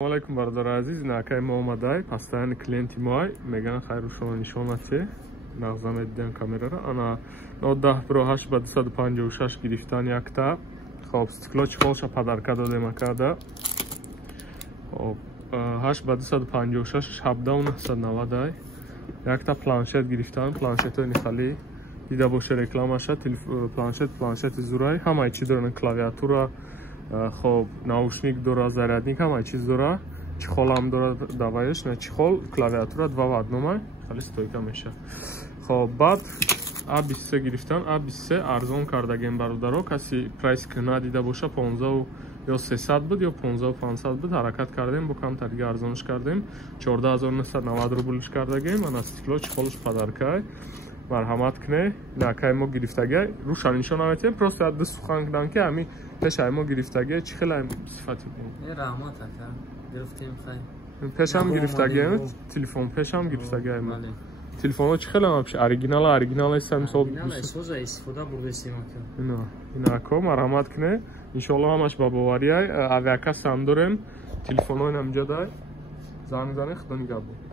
Алейкум бародари азиз, накай мо омадай, постоянный клиенти мой, меган хайру шумо нишонате, нағза медидан камерара, ана 010 ба 256 гирифтан якта, хоб стекло чихолша падарка додем акада, хоб 8 ба 256 1790 якта планшет гирифтан, планшетои нихали дида боше рекламаша, планшети зурай, ҳамаи чӣ доран, клавиатура, خب ناوشنیک داره، зарядник ҳамаи чиз дора, чихолам дора даваеш, не чихол, клавиатура два в одном, хали стойка меша. خب بعد A23 гирифтан, A23 арзон кардагем бародаро, каси прайс ки надида боша 15 ё 300 буд ё 15500 буд, ҳаракат кардем, бо камтар дига арзонш кардем, 14990 рублиш кардагем, ана стекло чихолш падаркай. مرحمت کنه نکای ما گرفتگی روشن نشون نمیتیم просто از دست سخن کردن که همین پیشای ما گرفتگی چی خیلی صفتی بود رحمت اکرم گرفتیم خیلی پیشم گرفتگی تلفن پیشم گرفتگی ما تلفن چی خیلی هم بشه اوریجینال است مثلا اسوزا استفاده بردیم اینا کو مرحمت کنه ان شاء الله همش با باوریای اویاکا سم داریم تلفن هم اینجا دای زنگ خدا نگهدار